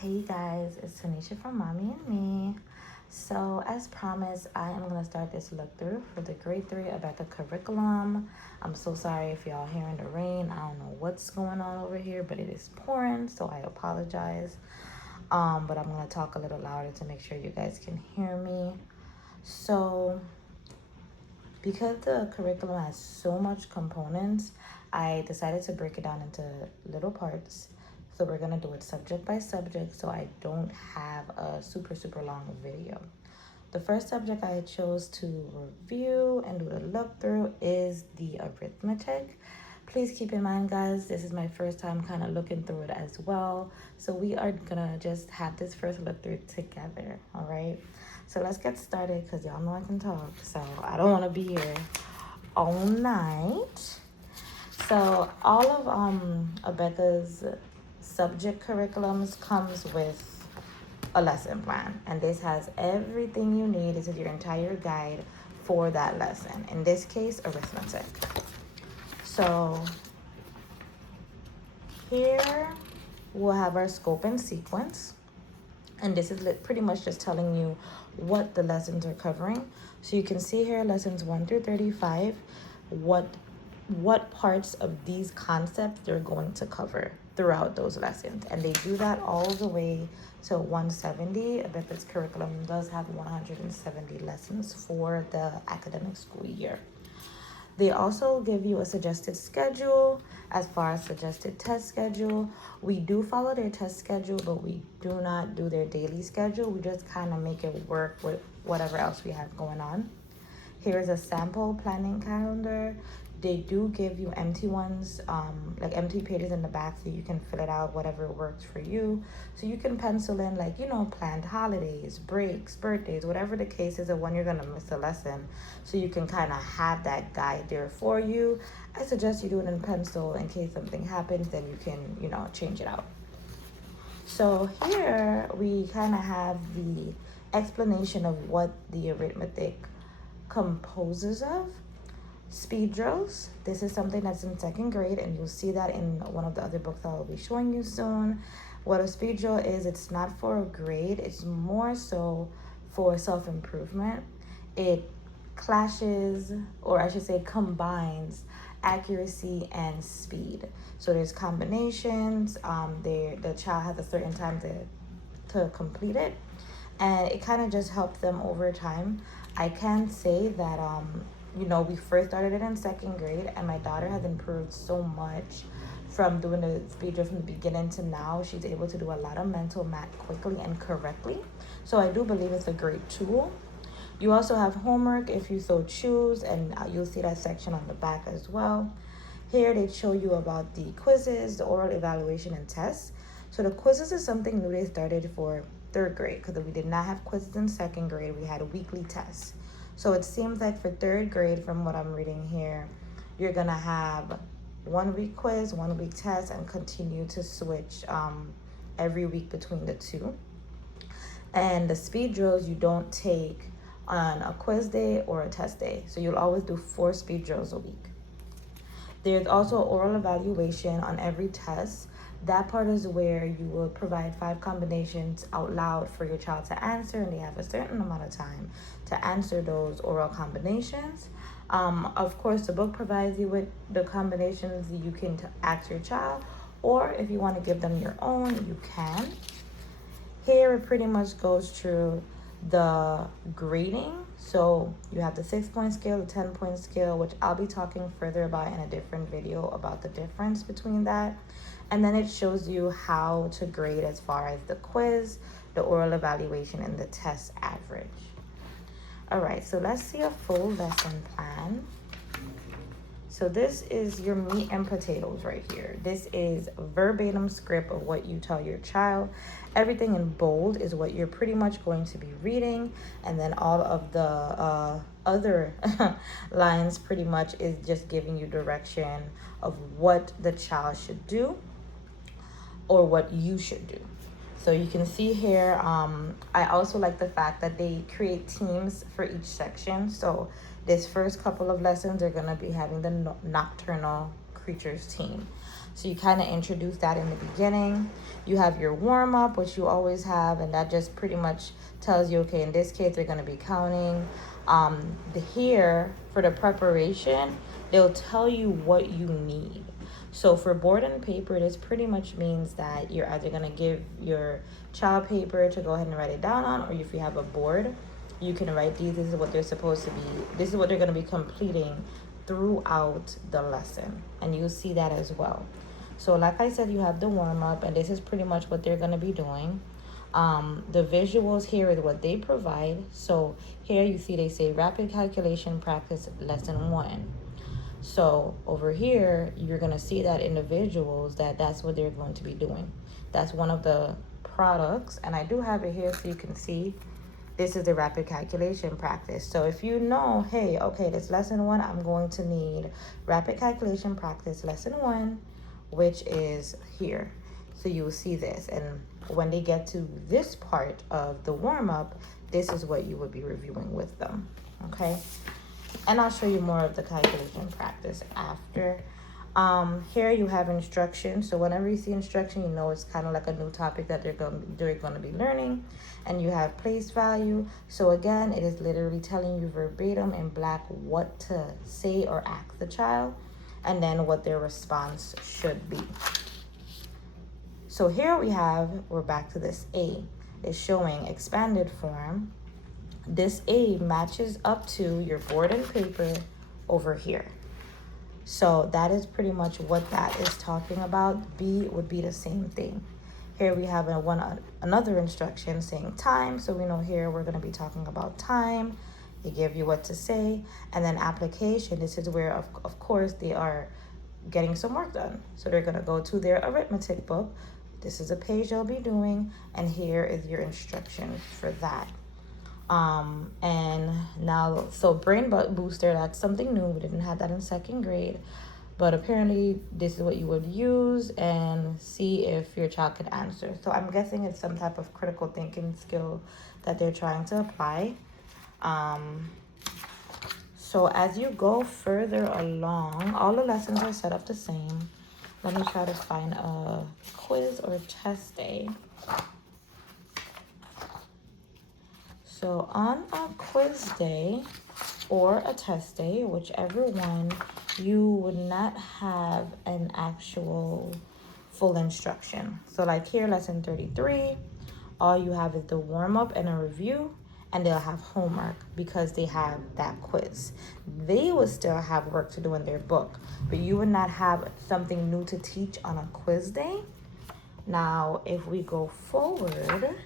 Hey guys, it's Tanisha from Mommy and Me. So, as promised, I am going to start this look through for the grade 3 Abeka curriculum. I'm so sorry if y'all hearing the rain. I don't know what's going on over here, but it is pouring, so I apologize. But I'm going to talk a little louder to make sure you guys can hear me. So, because the curriculum has so much components, I decided to break it down into little parts. So we're gonna do it subject by subject so I don't have a super long video. The first subject I chose to review and do a look through is the arithmetic. Please keep in mind, guys, this is my first time kind of looking through it as well. So we are gonna just have this first look through together, all right? So let's get started because y'all know I can talk. So I don't want to be here all night. So all of Abeka's subject curriculums comes with a lesson plan, and this has everything you need. This is your entire guide for that lesson. In this case, arithmetic. So here we'll have our scope and sequence. And this is pretty much just telling you what the lessons are covering. So you can see here lessons 1 through 35, what parts of these concepts they're going to cover throughout those lessons. And they do that all the way to 170. I bet this curriculum does have 170 lessons for the academic school year. They also give you a suggested schedule as far as suggested test schedule. We do follow their test schedule, but we do not do their daily schedule. We just kind of make it work with whatever else we have going on. Here's a sample planning calendar. They do give you empty ones, like empty pages in the back so you can fill it out, whatever works for you. So you can pencil in like, planned holidays, breaks, birthdays, whatever the case is of when you're gonna miss a lesson. So you can kind of have that guide there for you. I suggest you do it in pencil in case something happens, then you can, change it out. So here we kind of have the explanation of what the arithmetic composes of. Speed drills. This is something that's in 2nd grade, and you'll see that in one of the other books I'll be showing you soon. What a speed drill is, it's not for a grade, it's more so for self-improvement. It clashes, or I should say combines, accuracy and speed. So there's combinations, the child has a certain time to complete it, and it kind of just helps them over time. I can say that we first started it in 2nd grade, and my daughter has improved so much from doing the speed drill from the beginning to now. She's able to do a lot of mental math quickly and correctly. So I do believe it's a great tool. You also have homework if you so choose, and you'll see that section on the back as well. Here they show you about the quizzes, the oral evaluation, and tests. So the quizzes is something new they started for 3rd grade, because we did not have quizzes in 2nd grade. We had weekly tests. So it seems like for 3rd grade, from what I'm reading here, you're gonna have 1 week quiz, 1 week test, and continue to switch every week between the two. And the speed drills you don't take on a quiz day or a test day. So you'll always do 4 speed drills a week. There's also oral evaluation on every test. That part is where you will provide 5 combinations out loud for your child to answer, and they have a certain amount of time to answer those oral combinations. Of course, the book provides you with the combinations you can ask your child, or if you want to give them your own, you can. Here it pretty much goes through the grading. So you have the 6-point scale, the 10-point scale, which I'll be talking further about in a different video about the difference between that. And then it shows you how to grade as far as the quiz, the oral evaluation, and the test average. All right, so let's see a full lesson plan. So this is your meat and potatoes right here. This is verbatim script of what you tell your child. Everything in bold is what you're pretty much going to be reading. And then all of the other lines pretty much is just giving you direction of what the child should do or what you should do. So you can see here, I also like the fact that they create teams for each section. So this first couple of lessons are gonna be having the nocturnal creatures team. So you kind of introduce that in the beginning. You have your warm-up, which you always have, and that just pretty much tells you, okay, in this case, they're going to be counting. Here, for the preparation, they'll tell you what you need. So for board and paper, this pretty much means that you're either going to give your child paper to go ahead and write it down on, or if you have a board, you can write these. This is what they're supposed to be. This is what they're going to be completing throughout the lesson, and you'll see that as well. So like I said, you have the warm-up, and this is pretty much what they're going to be doing. The visuals here is what they provide. So here you see they say rapid calculation practice lesson 1. So over here, you're going to see that in the visuals that's what they're going to be doing. That's one of the products, and I do have it here so you can see. This is the rapid calculation practice. So if you know, hey, okay, this lesson 1, I'm going to need rapid calculation practice lesson 1, which is here. So you will see this. And when they get to this part of the warm-up, this is what you would be reviewing with them, okay? And I'll show you more of the calculation practice after. Here you have instructions. So whenever you see instruction, you know it's kind of like a new topic that they're going to be learning. And you have place value. So again, it is literally telling you verbatim in black what to say or ask the child, and then what their response should be. So here we're back to this A. It's showing expanded form. This A matches up to your board and paper over here. So that is pretty much what that is talking about. B would be the same thing. Here we have another instruction saying time. So we know here we're going to be talking about time. They give you what to say. And then application, this is where, of course, they are getting some work done. So they're going to go to their arithmetic book. This is a page they'll be doing. And here is your instructions for that. And now, so brain booster, that's something new. We didn't have that in 2nd grade, but apparently this is what you would use and see if your child could answer. So I'm guessing it's some type of critical thinking skill that they're trying to apply. So as you go further along, all the lessons are set up the same. Let me try to find a quiz or a test day. So on a quiz day or a test day, whichever one, you would not have an actual full instruction. So like here, lesson 33, all you have is the warm-up and a review, and they'll have homework because they have that quiz. They will still have work to do in their book, but you would not have something new to teach on a quiz day. Now, if we go forward,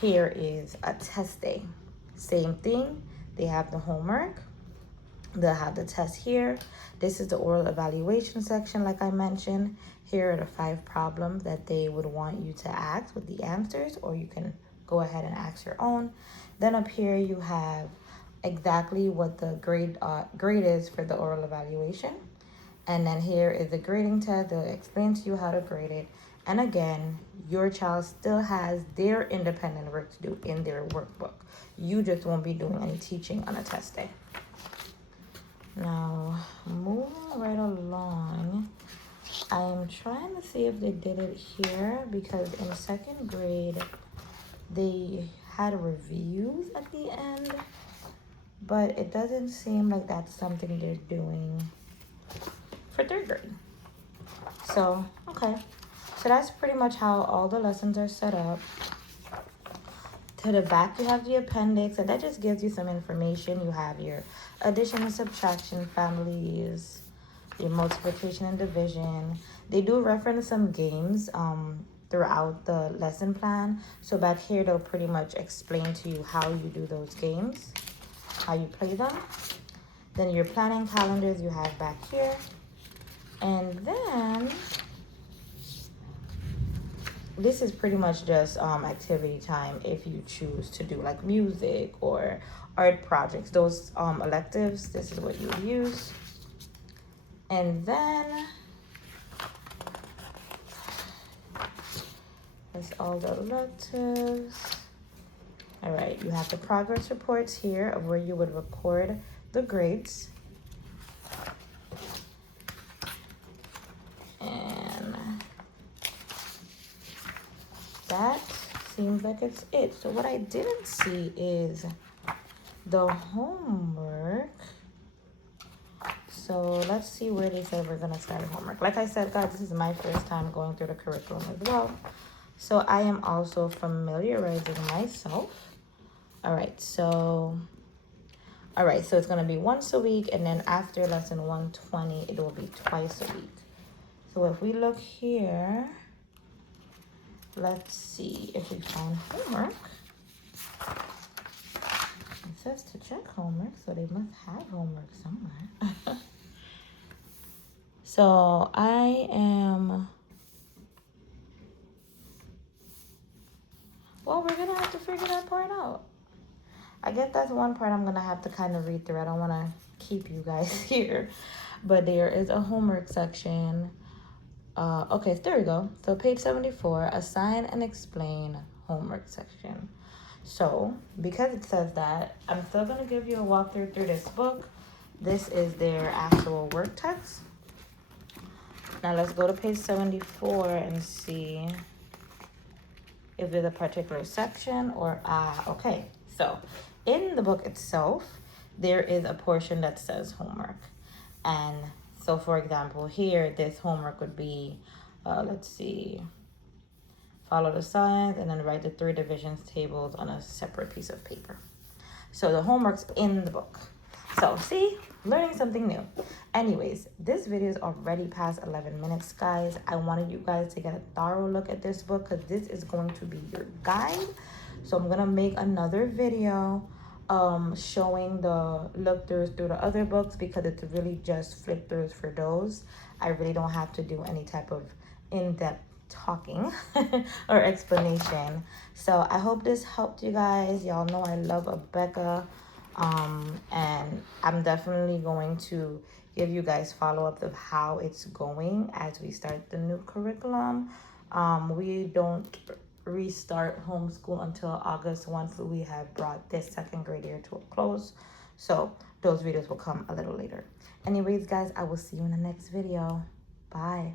here is a test day. Same thing. They have the homework. They'll have the test here. This is the oral evaluation section, like I mentioned. Here are the 5 problems that they would want you to ask with the answers, or you can go ahead and ask your own. Then up here you have exactly what the grade is for the oral evaluation. And then here is the grading test. They'll explain to you how to grade it. And again, your child still has their independent work to do in their workbook. You just won't be doing any teaching on a test day. Now, moving right along, I am trying to see if they did it here, because in 2nd grade, they had reviews at the end, but it doesn't seem like that's something they're doing for 3rd grade. So, okay. So that's pretty much how all the lessons are set up. To the back, you have the appendix, and that just gives you some information. You have your addition and subtraction, families, your multiplication and division. They do reference some games throughout the lesson plan. So back here, they'll pretty much explain to you how you do those games, how you play them. Then your planning calendars you have back here. And then this is pretty much just activity time if you choose to do like music or art projects. Those electives, this is what you would use. And then that's all the electives. All right, you have the progress reports here of where you would record the grades. that seems like it's it. So what I didn't see is the homework. So let's see where they said we're gonna start homework. Like I said, guys, this is my first time going through the curriculum as well. So I am also familiarizing myself. All right, so it's gonna be once a week, and then after lesson 120, it will be twice a week. So if we look here, let's see if we find homework. It says to check homework, so they must have homework somewhere. So I am, well, we're gonna have to figure that part out. I guess that's one part I'm gonna have to kind of read through. I don't wanna keep you guys here, but there is a homework section. Okay, so there we go. So page 74, assign and explain homework section. So because it says that, I'm still gonna give you a walkthrough through this book. This is their actual work text. Now let's go to page 74 and see if there's a particular section or, okay. So in the book itself, there is a portion that says homework. And so for example, here, this homework would be, let's see, follow the signs and then write the 3 divisions tables on a separate piece of paper. So the homework's in the book. So see, learning something new. Anyways, this video is already past 11 minutes, guys. I wanted you guys to get a thorough look at this book because this is going to be your guide. So I'm gonna make another video showing the look throughs through the other books because it's really just flip throughs for those. I really don't have to do any type of in-depth talking or explanation. So I hope this helped you guys. Y'all know I love Abeka. And I'm definitely going to give you guys follow-up of how it's going as we start the new curriculum. We don't restart homeschool until August once we have brought this 2nd grade year to a close. So those videos will come a little later. Anyways, guys, I will see you in the next video. Bye.